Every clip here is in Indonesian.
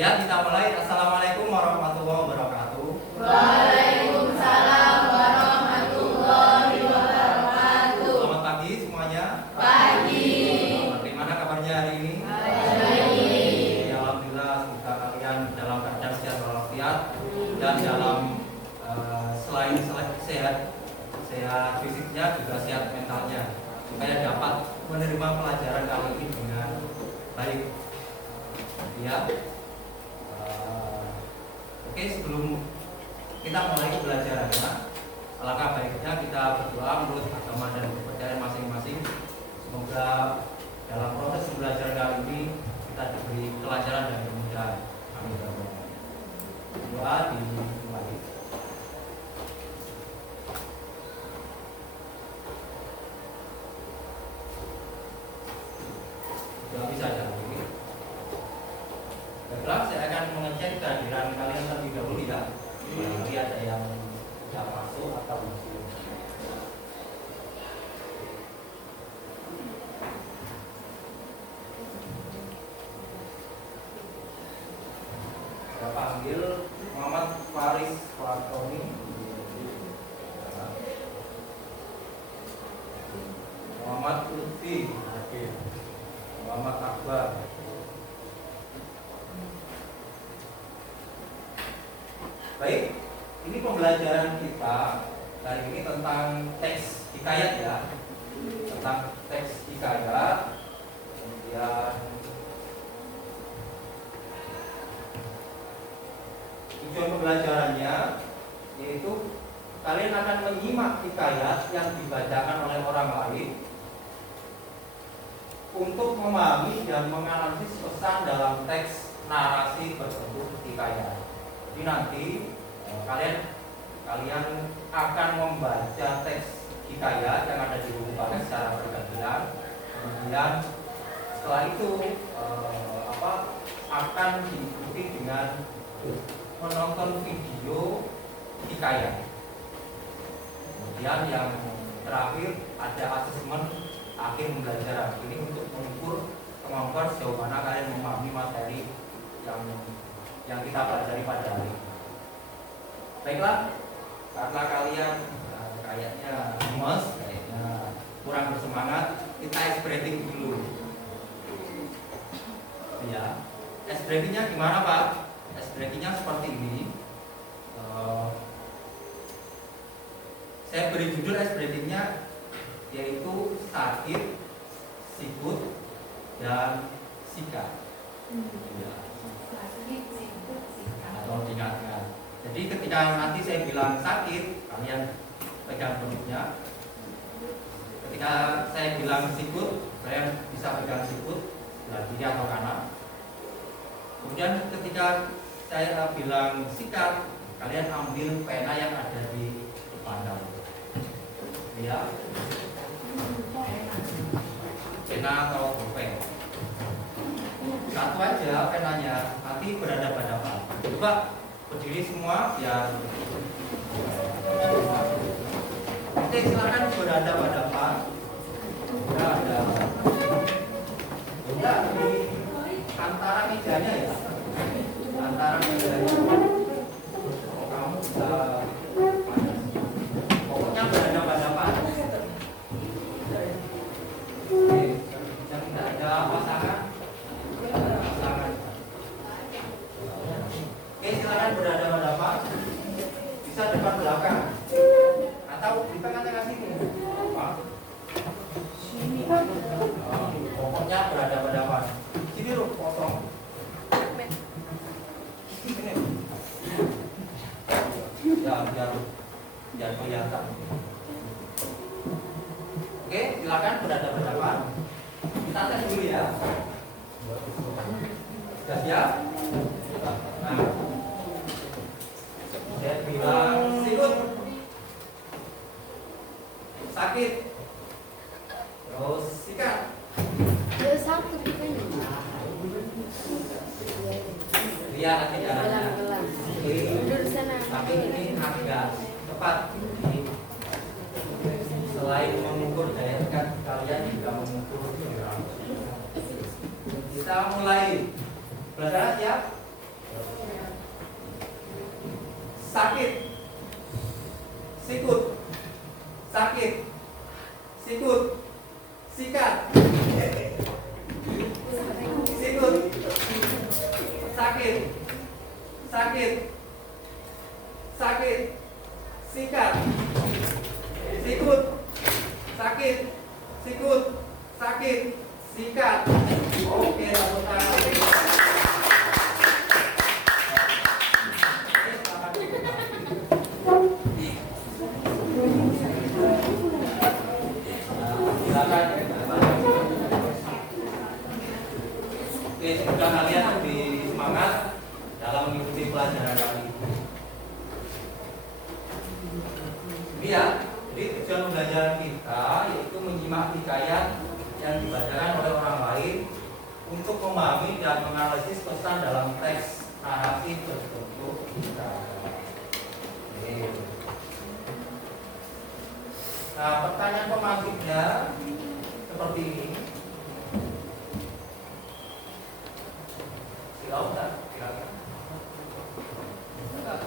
Ya, kita mulai. Assalamualaikum warahmatullahi wabarakatuh. Waalaikumsalam warahmatullahi wabarakatuh. Selamat pagi semuanya. Pagi. Bagaimana kabarnya hari ini? Baik. Ya, alhamdulillah, semoga kalian dalam keadaan sehat walafiat dan dalam selain sehat fisiknya juga sehat mentalnya, supaya dapat menerima pelajaran kali ini dengan baik. Ya. Oke, sebelum kita mulai pembelajarannya, alangkah baiknya kita berdoa menurut agama dan kepercayaan masing-masing. Semoga dalam proses pembelajaran kali ini kita diberi kelancaran dan kemudahan. Amin. Doa dimulai. Doa bisa aja. Baiklah, saya akan mengecek kehadiran kalian terlebih dahulu ya. Nanti ada yang tidak masuk atau belum. Saya panggil Muhammad Faris Fatoni, Muhammad Lutfi, Muhammad Akbar. Baik, ini pembelajaran kita hari ini tentang teks hikayat ya, tentang teks hikayat. Kemudian tujuan pembelajarannya yaitu kalian akan menyimak hikayat yang dibacakan oleh orang lain untuk memahami dan menganalisis pesan dalam teks narasi berbentuk hikayat. Jadi nanti kalian akan membaca teks hikayat yang ada di buku kalian secara bergantian. Kemudian setelah itu akan diikuti dengan menonton video hikayat. Kemudian yang terakhir ada asesmen akhir pembelajaran. Ini untuk mengukur kemampuan sejauh mana kalian memahami materi yang kita pelajari pada hari ini. Baiklah, karena kalian kayaknya lemes, kayaknya kurang bersemangat, kita ice breaking dulu. Ya, ice breakingnya gimana Pak? Ice breakingnya seperti ini. Saya beri judul ice breakingnya yaitu sakit, sikut, dan sikat. Ya. Atau diingatkan. Jadi ketika nanti saya bilang sakit, kalian pegang perutnya. Ketika saya bilang sikut, kalian bisa pegang sikut sebelah kiri atau kanan. Kemudian ketika saya bilang sikat, kalian ambil pena yang ada di depan kamu. Ya. Pena atau pulpen. Satu aja penanya, nanti berhadapan-hadapan. Coba berdiri semua biar. Oke, silakan berhadapan-hadapan. Ada. Enggak di antara mejanya ya. Antara mejanya. Oh, kamu bisa. Pokoknya berhadapan-hadapan. Oke, yang tidak ada pasangan. Oke, silakan berhadapan-hadapan. Bisa depan belakang atau di tengah-tengah sini. Pokoknya berhadapan-hadapan. Sini loh, potong. Sini. Ya, biar kelihatan. Oke, silakan berhadapan-hadapan. Kita tes dulu ya. Sudah siap? Nah, saya bilang sikut, sakit, terus sikat. Ada satu bukannya. Lihat nanti jalannya. Duduk sana. Tapi ini agak cepat. Selain mengukur daya tekan, kalian juga mengukur. Kita mulai. Belajar siap? Sakit. Sikut. Sakit. Sikut. Sikat. Sikut. Sakit. Sakit. Sakit. Sikat. Sikut. Sakit. Sikut. Sakit. Sikat. Oke, tepuk tangan. Oke, semoga kalian lebih semangat dalam mengikuti pelajaran kali ini. Ini ya, jadi tujuan pembelajaran kita yaitu menyimak hikayat yang dibacakan oleh orang lain untuk memahami dan menganalisis pesan dalam teks narasi berbentuk hikayat. Oke. Nah, pertanyaan pemantiknya seperti ini. Tahu tak? Kira-kira. Enggak.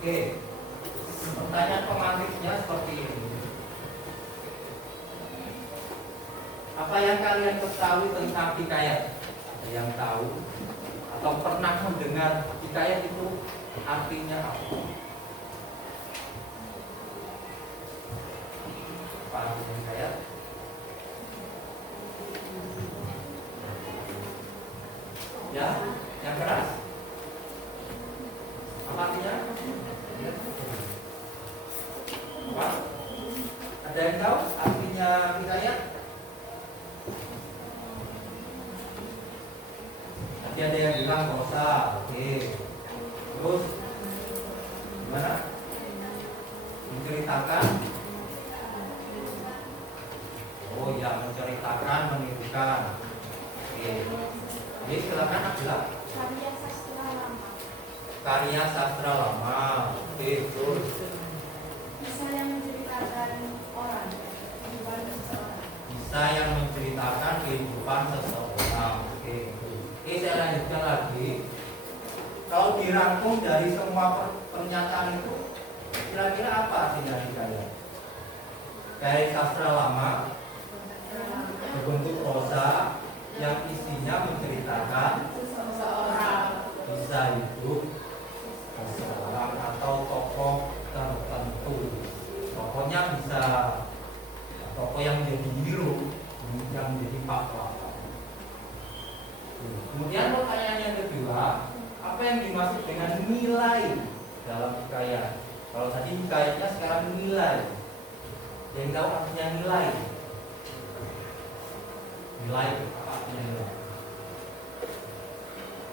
Oke, pertanyaan pemantiknya seperti ini. Apa yang kalian ketahui tentang hikayat? Ada yang tahu atau pernah mendengar hikayat itu artinya apa? Apa artinya hikayat? Ya, yang keras. Apa artinya? Apa? Ada yang tahu artinya hikayat? Tadi ada yang bilang prosa, oke. Terus gimana? Menceritakan? Oh ya, menceritakan, menirukan. Oke. Jadi silakan Abdullah. Karya sastra lama. Karya sastra lama. Oke, betul. Bisa yang menceritakan orang, kehidupan seseorang. Bisa yang menceritakan kehidupan seseorang. Oke. Oke, saya lanjutkan lagi. Kalau dirangkum dari semua pernyataan itu, kira-kira apa artinya hikayat? Karya sastra lama berbentuk prosa yang isinya menceritakan Seseorang. bisa hidup seseorang atau tokoh tertentu. Tokohnya bisa tokoh yang menjadi hero, yang menjadi pahlawan. Kemudian pertanyaan yang kedua, apa yang dimaksud dengan nilai dalam hikayat? Kalau tadi hikayatnya sekarang nilai. Yang tahu artinya nilai? Nilai apa artinya nilai?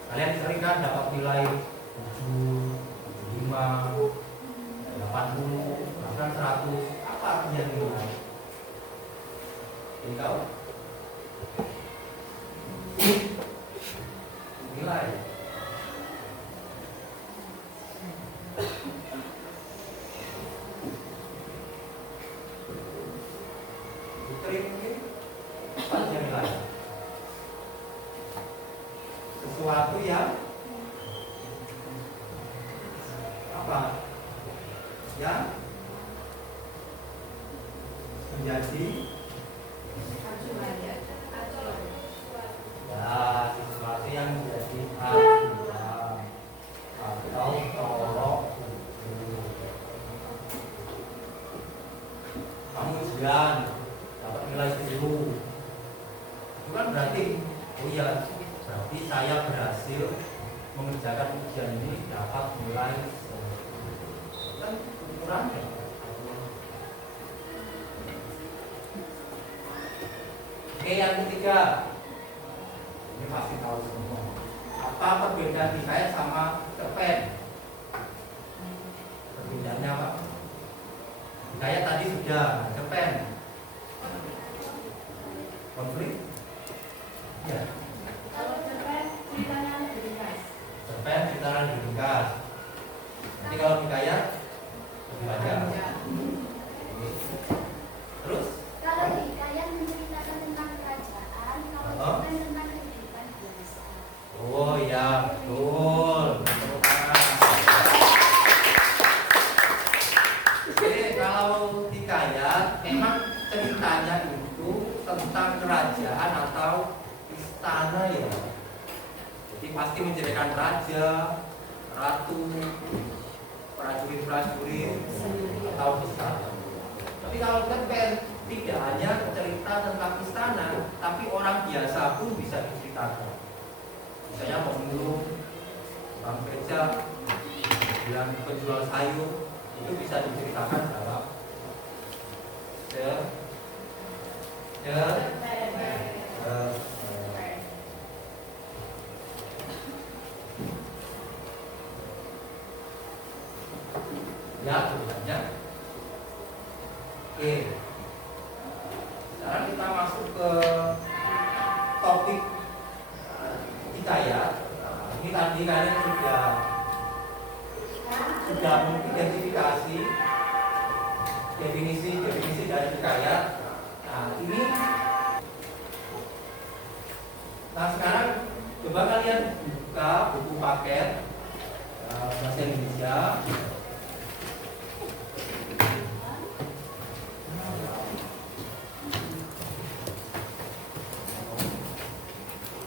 Kalian sering kan dapat nilai 7, 5, 80, bahkan 100. Apa artinya nilai? Yang tahu? Nilai. Putri mungkin apa artinya nilai? Sesuatu yang apa? Yang menjadi ya sesuatu yang menjadi acuan atau tolok ukur. Kamu ujian dapat nilai 10, itu kan berarti oh iya, berarti saya berhasil mengerjakan ujian ini dapat nilai 10. Kan ukurannya. Oke, yang ketiga, ini pasti tahu semua. Apa perbedaan hikayat sama cerpen? Hikayat tadi sudah. Cerpen. Konflik? Ya. Kalau cerpen ceritanya lebih ringkas. Cerpen ceritanya lebih ringkas. Nanti kalau hikayat lebih panjang. Terus? Kalau hikayat menceritakan tentang kerajaan, kalau cerpen tentang kehidupan biasa. Oh iya, betul. Tepuk tangan. Oke, kalau hikayat memang ceritanya itu tentang kerajaan atau istana ya. Jadi pasti menceritakan raja, ratu, prajurit-prajurit atau istana. Tapi kalau cerpen tidak hanya cerita tentang istana, tapi orang biasa pun bisa diceritakan. Misalnya pemulung, bang beca, yang penjual sayur, itu bisa diceritakan dalam ya sebenarnya. Oke, sekarang kita masuk ke topik hikayat. Ini tadi kalian sudah mengidentifikasi definisi dari hikayat. Nah sekarang coba kalian buka buku paket bahasa Indonesia.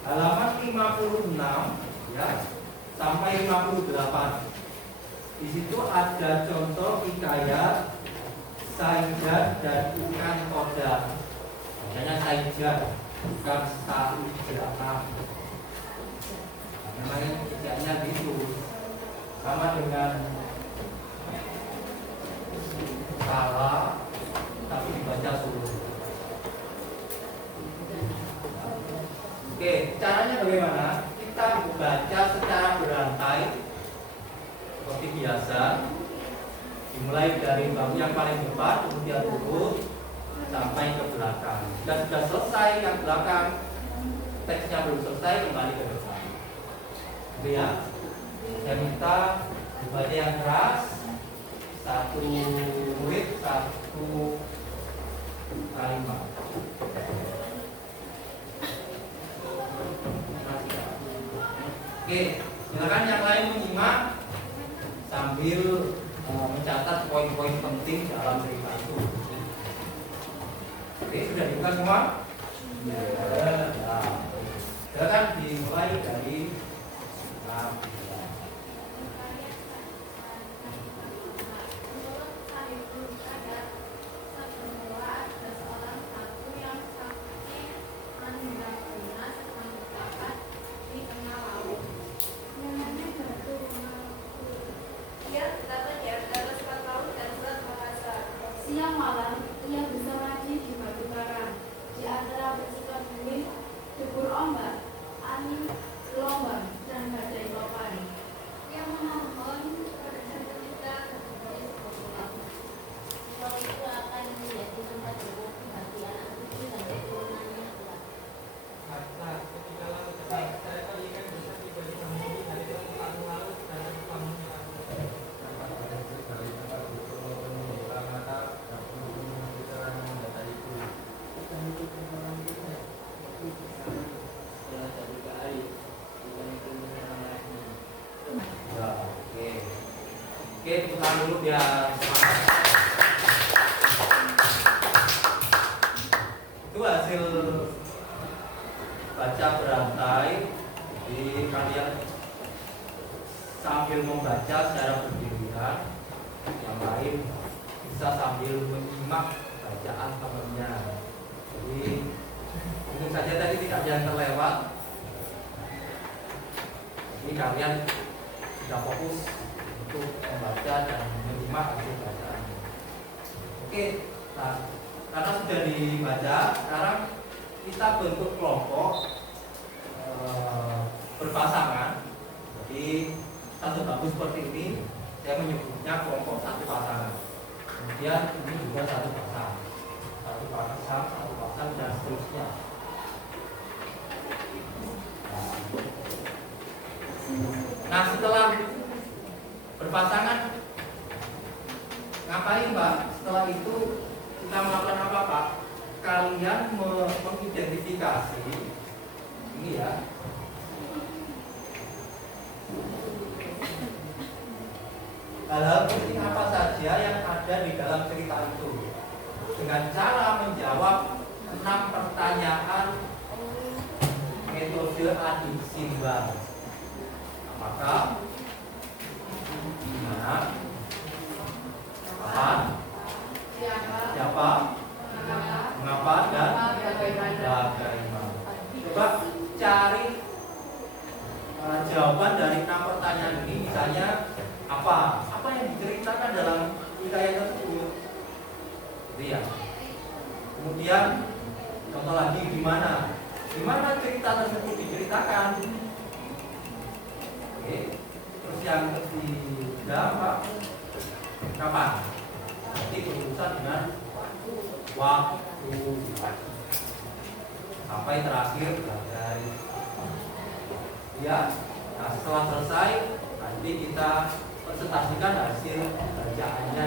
Halaman 56 ya sampai 58. Di situ ada contoh hikayat Saijah dan ikan toda. Misalnya Saijah bukan Saijah. Namanya ikannya gitu. Sama dengan salah tapi dibaca suruh. Oke, caranya bagaimana? Kita baca secara berantai seperti biasa. Dimulai dari bab yang paling depan, kemudian turun sampai ke belakang. Jika sudah selesai yang belakang, teksnya belum selesai, kembali ke depan. Gitu ya. Saya minta dibaca yang keras. Satu murid, satu kalimat. Oke, silakan yang lain menyimak sambil mencatat poin-poin penting dalam cerita itu. Oke, sudah dibuka semua? Ya. Silakan dimulai dari Siang malam, ia berselaji di batu karang. Di antara bersikat bumi, debur ombak, angin, gelombang, dan badai topan. Ia memohon kepada sang pencipta dari sebuah pulau itu akan menjadi tempat berlaku bagi anak cucu dan keturunannya kelak. Ketika lalu saya kali ikan bisa tiba di samudra dari tempat laut dan tempat Oke, putar dulu biar semangat. Itu hasil baca berantai. Jadi kalian sambil membaca secara berdirian, yang lain bisa sambil menyimak bacaan temannya. Jadi mungkin saja tadi tidak ada yang terlewat. Ini kalian sudah fokus untuk membaca dan menyimak hasil bacaan. Oke, nah karena sudah dibaca, sekarang kita bentuk kelompok berpasangan. Jadi satu bagus seperti ini, saya menyebutnya kelompok satu pasangan. Kemudian ini juga satu pasang, dan seterusnya. Nah, setelah berpasangan, ngapain Pak? Setelah itu kita melakukan apa Pak? Kalian mengidentifikasi ini ya. Hal-hal penting apa saja yang ada di dalam cerita itu dengan cara menjawab 6 pertanyaan metode adu simbol. Apakah, dimana, kapan, siapa, mengapa, dan bagaimana. Coba cari jawaban dari 6 pertanyaan ini. Misalnya apa yang diceritakan dalam hikayat tersebut, gitu ya. Kemudian contoh lagi, di mana cerita tersebut diceritakan. Oke. Terus yang ketiga apa? Kapan? Jadi berurusan dengan waktu. Sampai terakhir dari ya. Nah, setelah selesai nanti kita presentasikan hasil bacaannya.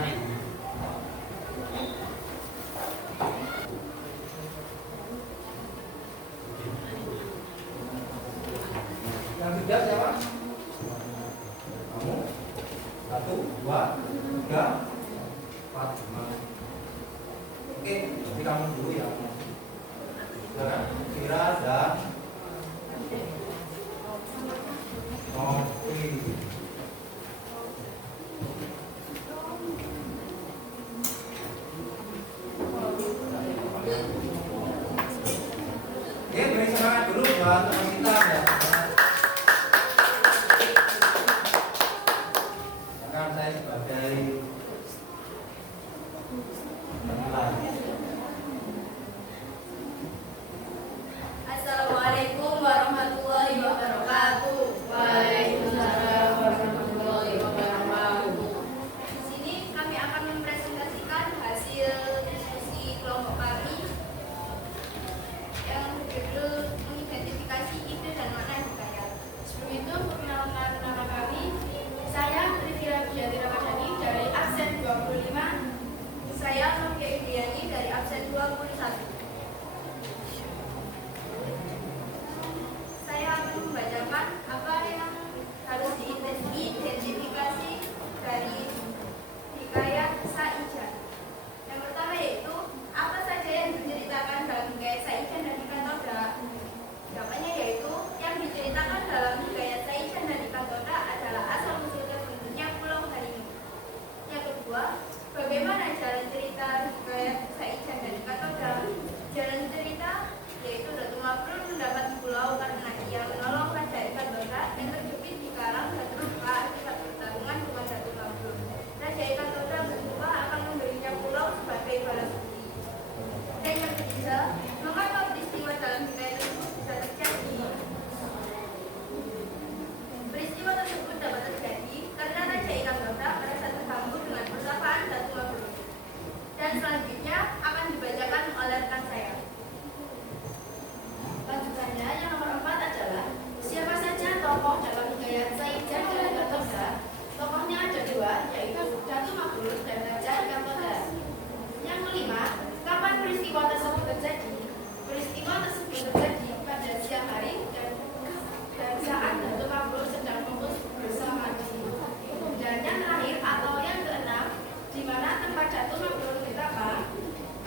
Yang tiga siapa? Kamu? 1, 2, 3, 4, 5. Oke, nanti kamu dulu ya. Silakan. Kira dan Oke. Beri semangat dulu buat teman kita ya. Silakan, saya sebagai penilai. Assalamualaikum warahmatullahi wabarakatuh. Waalaikumsalam warahmatullahi wabarakatuh. Di sini kami akan mempresentasikan hasil diskusi kelompok kami yang berjudul mengidentifikasi ide dan makna hikayat. Sebelum itu, perkenalkan nama kami. Saya Trivia Bujati Ramadhani dari absen 25. Saya Novia Indriani dari absen 21. Saya akan membacakan apa yang harus diidentifikasi dari hikayat Saijan. Yang pertama yaitu apa saja yang diceritakan dalam hikayat Saijan dan Dikatoda. Jawabannya yaitu yang diceritakan dalam hikayat Saijan dan Dikatoda adalah asal usul terbentuknya Pulau Harimau. Yang kedua, bagaimana jalan cerita hikayat Saijan dan Dikatoda? Jalan cerita yaitu Datu Mabrur mendapat pulau karena ia menolong Raja Ikan Toda yang terjepit di karang dan terluka akibat pertarungan dengan Datu Mabrur. Raja Ikan Toda bersumpah akan memberinya pulau sebagai balas budi. Dan yang ketiga, mengapa peristiwa dalam hikayat tersebut bisa terjadi? Peristiwa tersebut dapat terjadi karena Raja Ikan Toda merasa terganggu dengan persapaan Datu Mabrur. Dan selanjutnya akan dibacakan oleh rekan saya. Lanjutannya yang nomor 4 adalah siapa saja tokoh dalam hikayat Saijan dan Dikatoda. Tokohnya ada 2, yaitu Datu Mabrur dan Raja Ikan Toda. Yang kelima, kapan peristiwa tersebut terjadi? Peristiwa tersebut terjadi pada siang hari dan saat Datu Mabrur sedang fokus bersama di. Dan yang terakhir atau yang keenam, di mana tempat Datu Mabrur betapa?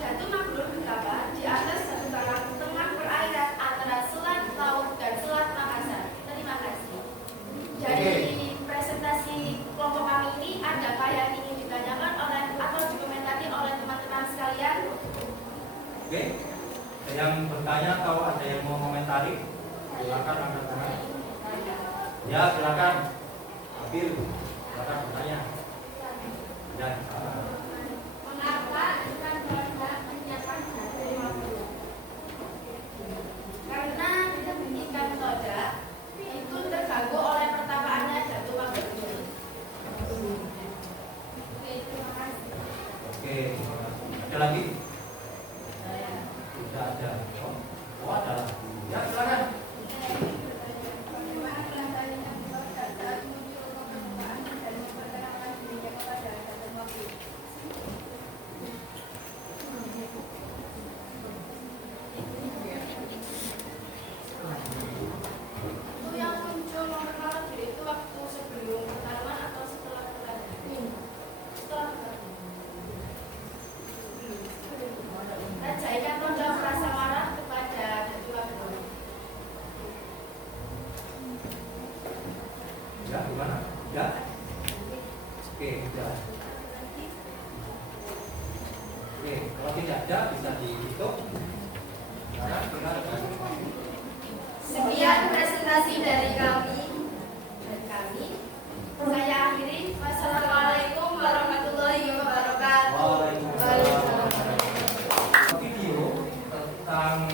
Datu Mabrur betapa di atas satu tengah perairan antara Selat Laut dan Selat Makassar. Terima kasih. Dari presentasi kelompok kami ini, adakah yang ingin ditanyakan oleh atau dikomentari oleh teman-teman sekalian? Oke. Ada yang bertanya atau ada yang mau komentari? Silakan angkat tangan. Ya, silakan. Abil, silakan bertanya. Ya. Mengapa ikan Toda menyiapkan Datu Mabrur? Karena ikan Toda itu terganggu oleh pertapaannya Datu Mabrur. Oke, terima kasih. Oke. Tidak? Oke, tidak. Oke, kalau tidak ada bisa dihitung. Sekarang kita Sekian presentasi dari kami. Saya akhiri. Wassalamualaikum warahmatullahi wabarakatuh. Waalaikumsalam. Video tentang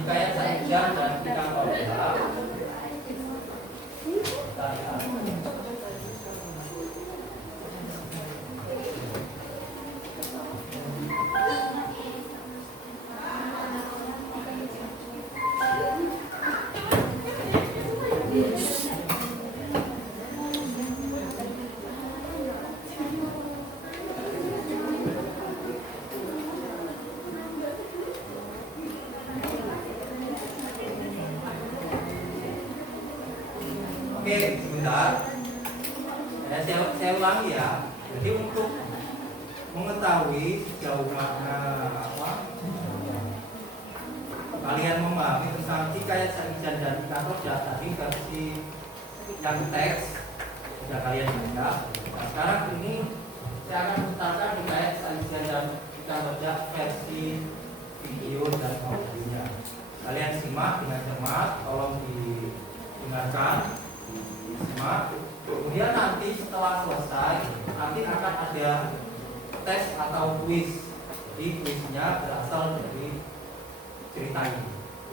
hikayat Sa'idjan dan Ikan Tobela. Oke, sebentar. Saya ulangi ya. Jadi untuk mengetahui sejauh mana kalian memahami tentang hikayat Sa'idjan dan Ikan Tobela tadi versi yang teks sudah kalian baca. Nah, sekarang ini saya akan putarkan hikayat Sa'idjan dan Ikan Tobela versi video dan audionya. Kalian simak dengan cermat, tolong didengarkan. Kemudian nanti setelah selesai nanti akan ada tes atau kuis. Jadi kuisnya berasal dari cerita ini.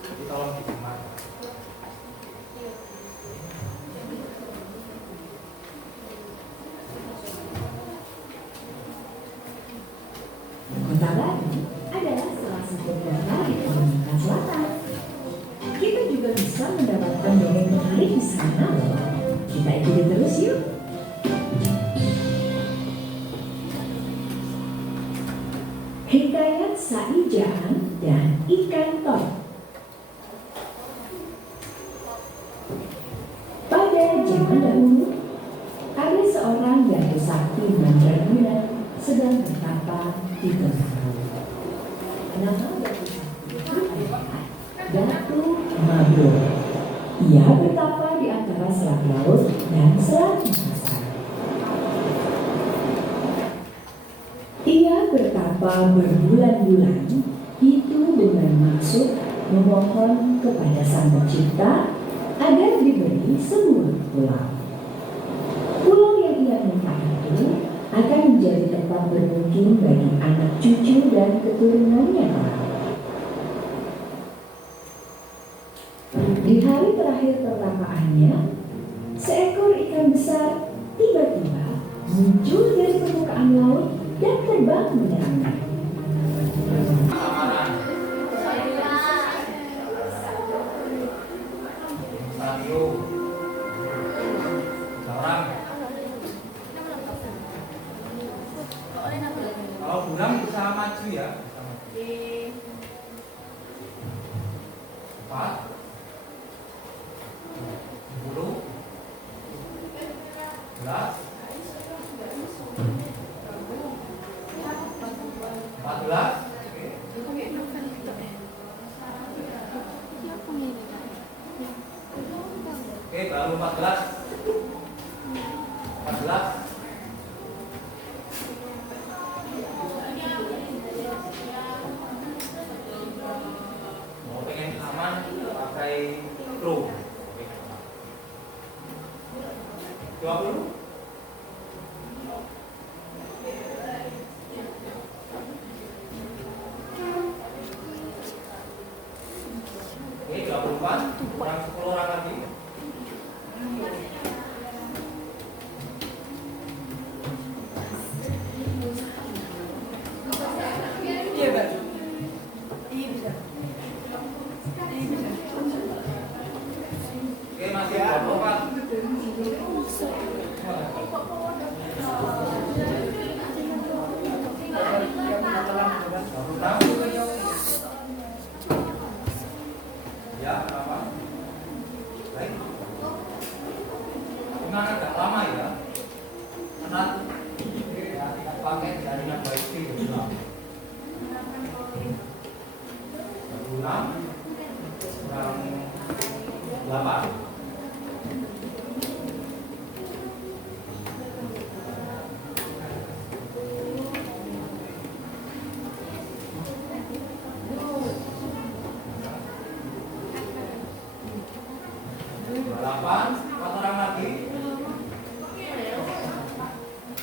Jadi tolong disimak. Kota Batu adalah salah satu kota di Kalimantan Selatan. Kita juga bisa mendapatkan dongeng menarik di sana loh. Kita ikuti terus yuk. Hikayat Sa'idjan dan Ikan Tobela. Pada zaman dahulu, ada seorang Datu Sakti Mandraguna sedang bertapa di tengah laut. Nama Datu Sakti itu adalah Datu Mabro. Ia bertapa di antara selat laut dan selat Makassar. Ia bertapa berbulan-bulan itu dengan maksud memohon kepada Sang Pencipta agar diberi semua pulau. Pulau yang ia minta itu akan menjadi tempat bermukim bagi anak cucu dan keturunannya kelak. Di hari terakhir pertapaannya, seekor ikan besar tiba-tiba muncul dari permukaan laut dan terbang menyerangnya. Sadio, seorang. Kalau buram bisa maju ya. 4 10 11 14. Oke, baru 14. 14. Mau pengen aman pakai pro. 20. Oke, 24. Kurang 10 orang lagi. Oke, masih 24. Ya, apa? Baik. Memang agak lama ya. Karena ya, tidak pakai jaringan wifi gitu. 6 kurang 8.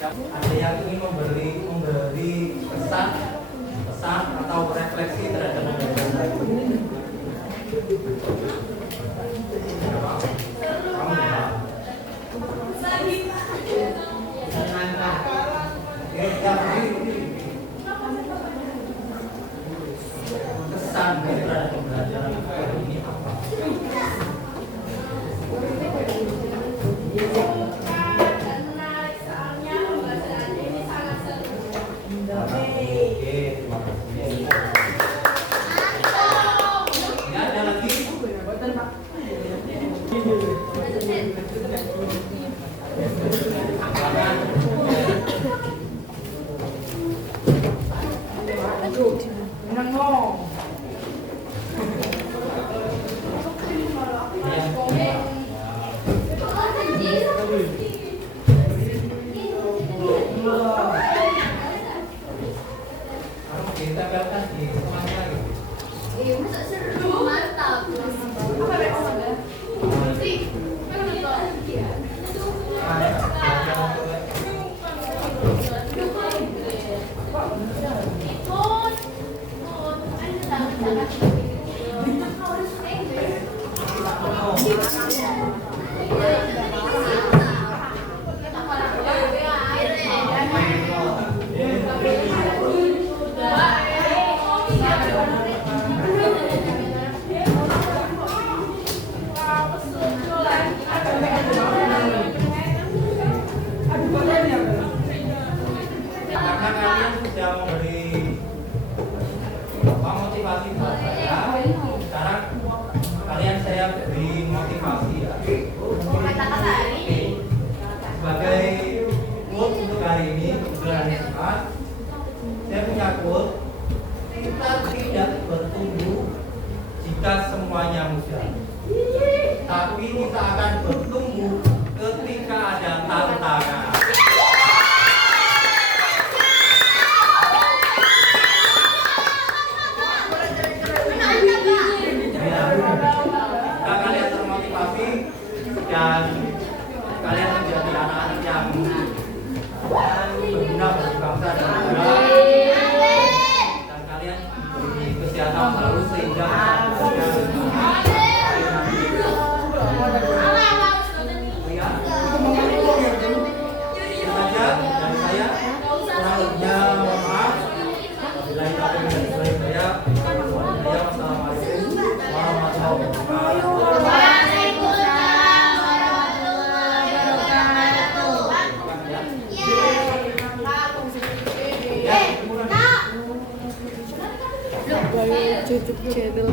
Ada yang ingin memberi pesan atau refleksi terhadap pembelajaran tadi? Kamu ya? Kesan terhadap pembelajaran hari ini apa? Oke, terima kasih. Ya, ada lagi? Kita belkan di semuanya gitu. Mantap. Karena kalian sudah memberi motivasi buat saya, sekarang kalian saya beri motivasi ya. Sebagai quote untuk hari ini, untuk hari Jumat, saya punya quote, kita tidak bertumbuh jika semuanya mudah, tapi kita akan bertumbuh ketika ada tantangan. Jika kalian termotivasi dan kalian menjadi anak-anak yang berguna bagi bangsa dan negara, dan kalian diberi kesehatan selalu sehingga itu saja dari saya. Kurang lebihnya mohon maaf. Wabillahi taufiq wal hidayah. Wassalamualaikum warahmatullahi wabarakatuh. YouTube channel.